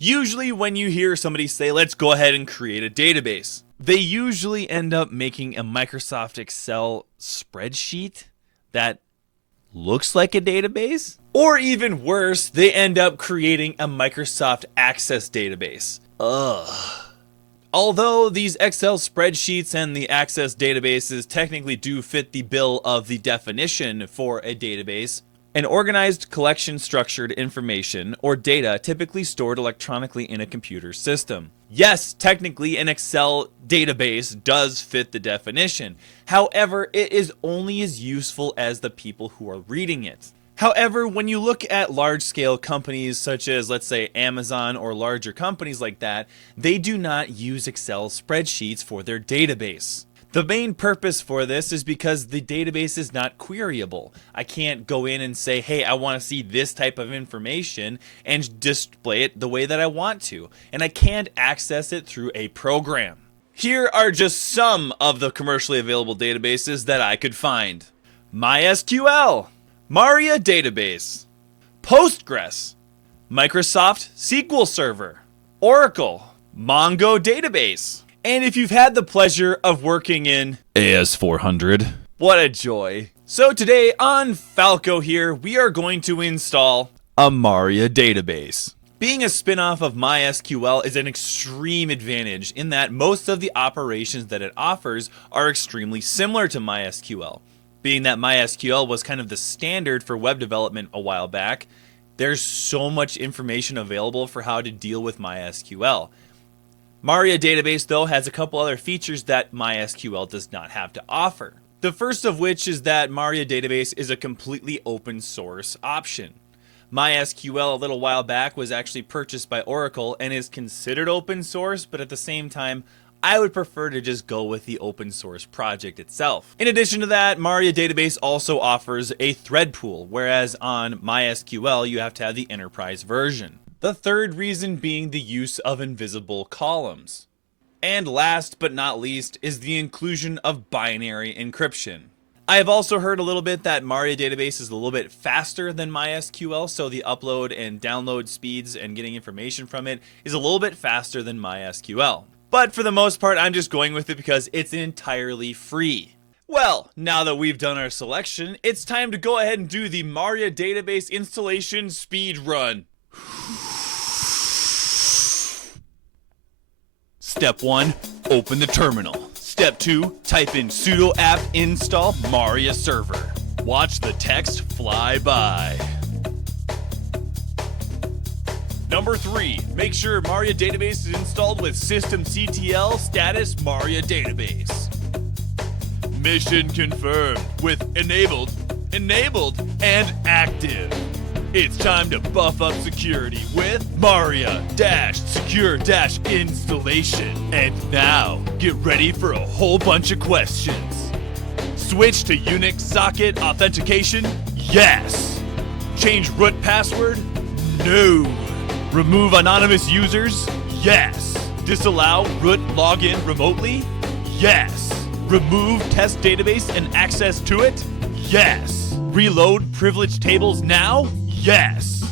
Usually when you hear somebody say, let's go ahead and create a database, they usually end up making a Microsoft Excel spreadsheet that looks like a database. Or even worse, they end up creating a Microsoft Access database. Ugh. Although these Excel spreadsheets and the Access databases technically do fit the bill of the definition for a database, an organized collection structured information or data typically stored electronically in a computer system. Yes, technically an Excel database does fit the definition. However, it is only as useful as the people who are reading it. However, when you look at large-scale companies such as, let's say, Amazon or larger companies like that, they do not use Excel spreadsheets for their database. The main purpose for this is because the database is not queryable. I can't go in and say, hey, I want to see this type of information and display it the way that I want to. And I can't access it through a program. Here are just some of the commercially available databases that I could find. MySQL, MariaDB, Postgres, Microsoft SQL Server, Oracle, MongoDB. And if you've had the pleasure of working in AS400, what a joy. So today on Falco here, we are going to install a MariaDB. Being a spin-off of MySQL is an extreme advantage in that most of the operations that it offers are extremely similar to MySQL. Being that MySQL was kind of the standard for web development a while back, there's so much information available for how to deal with MySQL. MariaDB, though, has a couple other features that MySQL does not have to offer. The first of which is that MariaDB is a completely open source option. MySQL a little while back was actually purchased by Oracle and is considered open source, but at the same time, I would prefer to just go with the open source project itself. In addition to that, MariaDB also offers a thread pool, whereas on MySQL you have to have the enterprise version. The third reason being the use of invisible columns. And last but not least is the inclusion of binary encryption. I have also heard a little bit that MariaDB is a little bit faster than MySQL, so the upload and download speeds and getting information from it is a little bit faster than MySQL. But for the most part, I'm just going with it because it's entirely free. Well, now that we've done our selection, it's time to go ahead and do the MariaDB installation speed run. Step 1, open the terminal. Step 2, type in sudo apt install Maria server. Watch the text fly by. Number 3, make sure MariaDB is installed with systemctl status MariaDB. Mission confirmed with enabled, and active. It's time to buff up security with Maria-secure-installation. And now, get ready for a whole bunch of questions. Switch to Unix socket authentication? Yes. Change root password? No. Remove anonymous users? Yes. Disallow root login remotely? Yes. Remove test database and access to it? Yes. Reload privileged tables now? Yes.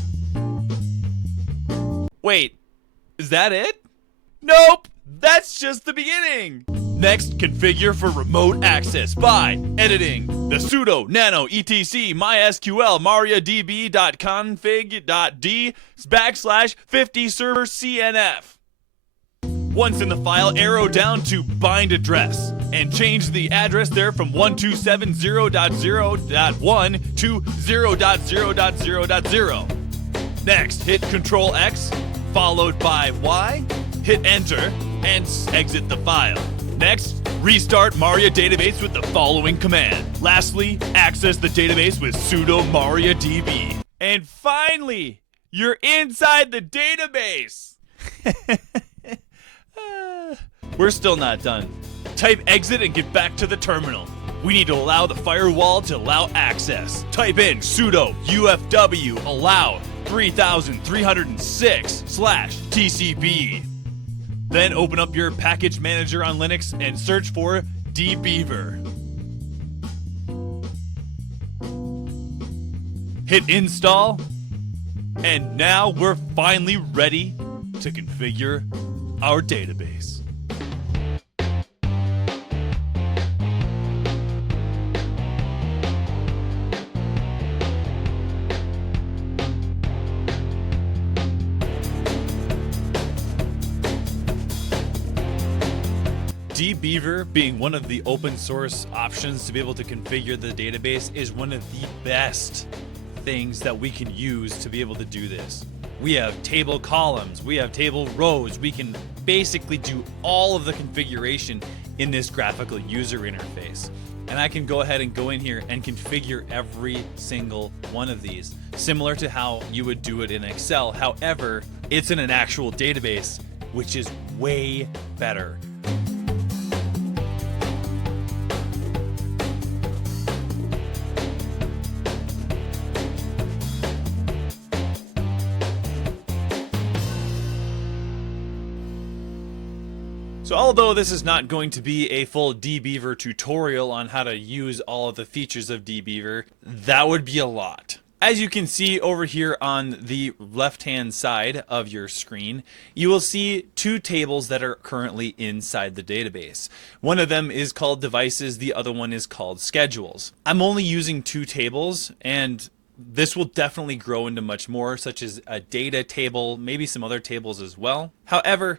Wait, is that it? Nope, that's just the beginning. Next, configure for remote access by editing the sudo nano etc mysql mariadb.config.d/50 server cnf. Once in the file, arrow down to bind address and change the address there from 1270.0.1 to 0.0.0.0. Next, hit Ctrl X, followed by Y, hit enter, and exit the file. Next, restart MariaDB with the following command. Lastly, access the database with sudo MariaDB. And finally, you're inside the database. We're still not done. Type exit and get back to the terminal. We need to allow the firewall to allow access. Type in sudo ufw allow 3306/TCP. Then open up your package manager on Linux and search for dbeaver. Hit install, and now we're finally ready to configure our database. dbeaver, being one of the open source options to be able to configure the database, is one of the best things that we can use to be able to do this. We have table columns, we have table rows, we can basically do all of the configuration in this graphical user interface. And I can go ahead and go in here and configure every single one of these, similar to how you would do it in Excel. However, it's in an actual database, which is way better. So although this is not going to be a full dbeaver tutorial on how to use all of the features of dbeaver, that would be a lot. As you can see over here on the left-hand side of your screen, you will see two tables that are currently inside the database. One of them is called devices, the other one is called schedules. I'm only using two tables, and this will definitely grow into much more, such as a data table, maybe some other tables as well. However,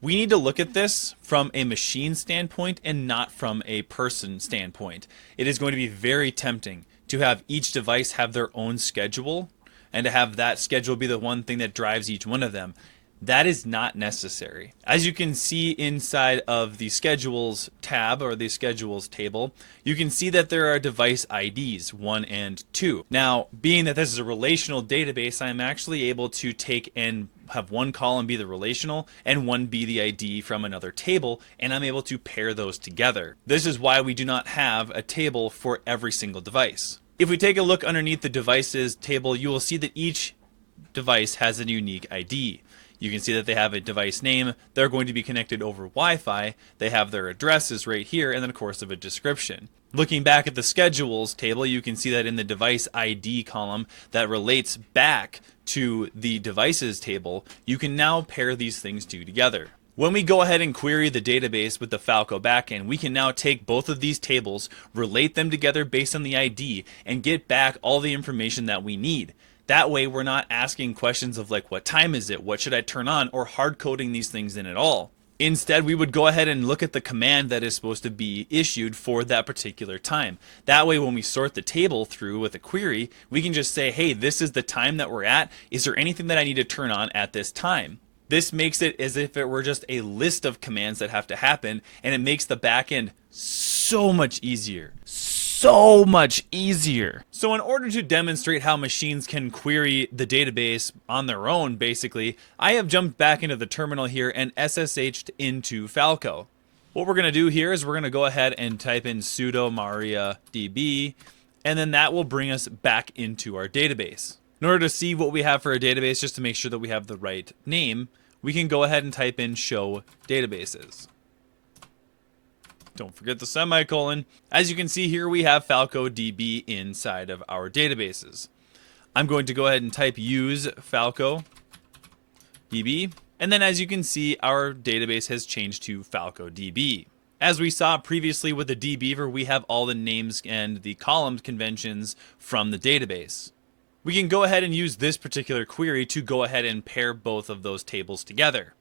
we need to look at this from a machine standpoint and not from a person standpoint. It is going to be very tempting to have each device have their own schedule and to have that schedule be the one thing that drives each one of them. That is not necessary. As you can see inside of the schedules tab or the schedules table, you can see that there are device IDs 1 and 2. Now, being that this is a relational database, I'm actually able to take and have one column be the relational and one be the ID from another table, and I'm able to pair those together. This is why we do not have a table for every single device. If we take a look underneath the devices table, you will see that each device has a unique ID. You can see that they have a device name, they're going to be connected over Wi-Fi, they have their addresses right here, and then of course of a description. Looking back at the schedules table, you can see that in the device ID column that relates back to the devices table, you can now pair these things two together. When we go ahead and query the database with the Falco backend, we can now take both of these tables, relate them together based on the ID, and get back all the information that we need. That way we're not asking questions of like, what time is it? What should I turn on? Or hard coding these things in at all. Instead, we would go ahead and look at the command that is supposed to be issued for that particular time. That way, when we sort the table through with a query, we can just say, hey, this is the time that we're at. Is there anything that I need to turn on at this time? This makes it as if it were just a list of commands that have to happen, and it makes the backend so much easier. So much easier. So in order to demonstrate how machines can query the database on their own, basically, I have jumped back into the terminal here and SSH'd into Falco. What we're going to do here is we're going to go ahead and type in sudo MariaDB, and then that will bring us back into our database. In order to see what we have for a database, just to make sure that we have the right name, we can go ahead and type in show databases. Don't forget the semicolon. As you can see here, we have Falco DB inside of our databases. I'm going to go ahead and type use Falco DB. And then as you can see, our database has changed to Falco DB. As we saw previously with the dbeaver, we have all the names and the column conventions from the database. We can go ahead and use this particular query to go ahead and pair both of those tables together.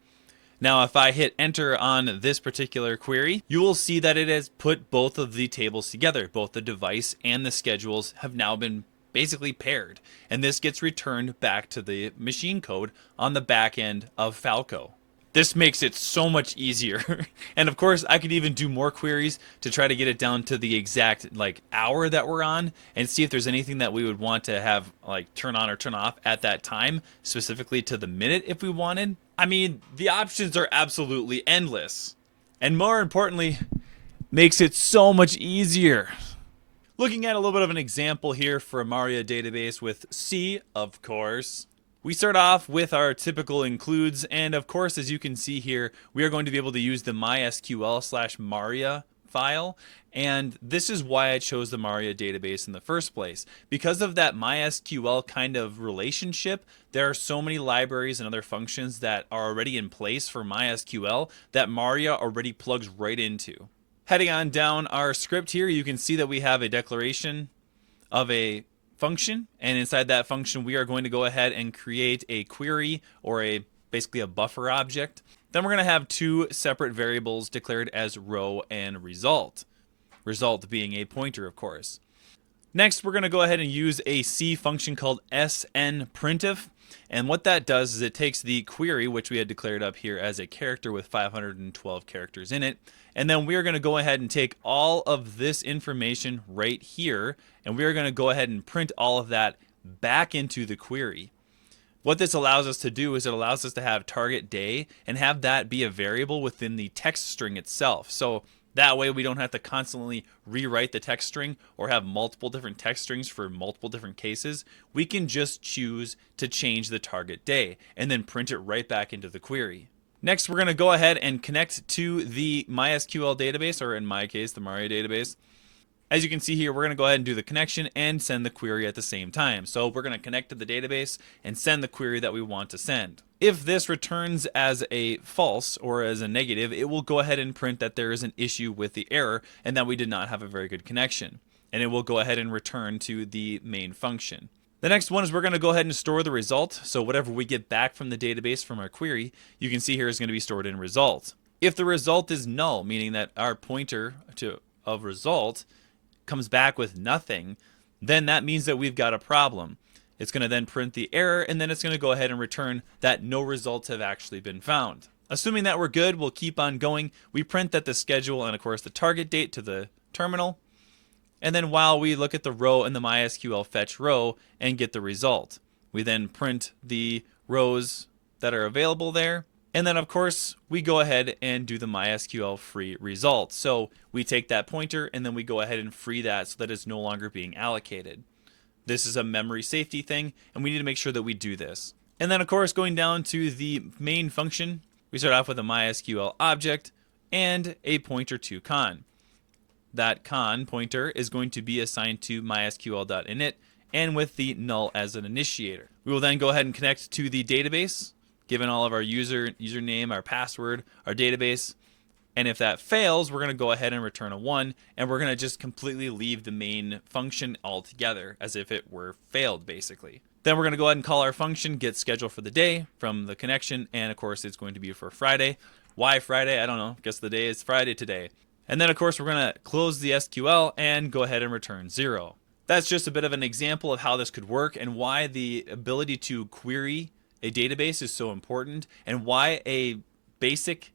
Now, if I hit enter on this particular query, you will see that it has put both of the tables together. Both the device and the schedules have now been basically paired, and this gets returned back to the machine code on the back end of Falco. This makes it so much easier. And of course, I could even do more queries to try to get it down to the exact hour that we're on and see if there's anything that we would want to have turn on or turn off at that time, specifically to the minute if we wanted. I mean, the options are absolutely endless. And more importantly, makes it so much easier. Looking at a little bit of an example here for a Maria database with C, of course. We start off with our typical includes, and of course, as you can see here, we are going to be able to use the MySQL/Maria file. And this is why I chose the Maria database in the first place. Because of that MySQL kind of relationship, there are so many libraries and other functions that are already in place for MySQL that Maria already plugs right into. Heading on down our script here, you can see that we have a declaration of a function, and inside that function we are going to go ahead and create a query, or basically a buffer object. Then we're going to have two separate variables declared as row and result. Result being a pointer, of course. Next, we're going to go ahead and use a C function called snprintf. And what that does is it takes the query, which we had declared up here as a character with 512 characters in it, and then we are going to go ahead and take all of this information right here, and we are going to go ahead and print all of that back into the query. What this allows us to do is it allows us to have target day and have that be a variable within the text string itself. So that way we don't have to constantly rewrite the text string or have multiple different text strings for multiple different cases. We can just choose to change the target day and then print it right back into the query. Next, we're going to go ahead and connect to the MySQL database, or in my case, the Maria database. As you can see here, we're going to go ahead and do the connection and send the query at the same time. So we're going to connect to the database and send the query that we want to send. If this returns as a false or as a negative, it will go ahead and print that there is an issue with the error and that we did not have a very good connection. And it will go ahead and return to the main function. The next one is we're going to go ahead and store the result. So whatever we get back from the database from our query, you can see here is going to be stored in result. If the result is null, meaning that our pointer of result comes back with nothing, then that means that we've got a problem. It's going to then print the error, and then it's going to go ahead and return that no results have actually been found. Assuming that we're good, we'll keep on going. We print that the schedule and of course the target date to the terminal. And then while we look at the row in the MySQL fetch row and get the result, we then print the rows that are available there. And then of course we go ahead and do the MySQL free result. So we take that pointer and then we go ahead and free that so that it's no longer being allocated. This is a memory safety thing, and we need to make sure that we do this. And then of course, going down to the main function, we start off with a MySQL object and a pointer to con. That con pointer is going to be assigned to mysql.init and with the null as an initiator. We will then go ahead and connect to the database, given all of our username, our password, our database. And if that fails, we're going to go ahead and return a 1, and we're going to just completely leave the main function altogether as if it were failed, basically. Then we're going to go ahead and call our function get schedule for the day from the connection, and of course it's going to be for Friday. Why Friday? I don't know. Guess the day is Friday today. And then of course we're going to close the SQL and go ahead and return 0. That's just a bit of an example of how this could work and why the ability to query a database is so important, and why a basic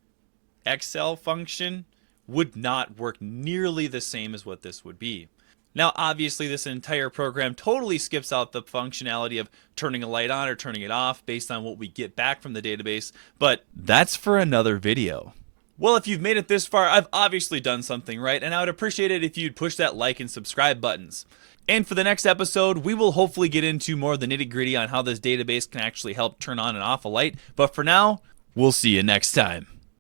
Excel function would not work nearly the same as what this would be. Now obviously this entire program totally skips out the functionality of turning a light on or turning it off based on what we get back from the database, but that's for another video. Well, if you've made it this far, I've obviously done something right, and I would appreciate it if you'd push that like and subscribe buttons. And for the next episode, we will hopefully get into more of the nitty-gritty on how this database can actually help turn on and off a light, but for now, we'll see you next time.